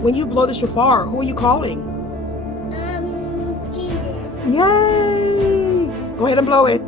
When you blow the shofar, who are you calling? Jesus. Yay! Go ahead and blow it.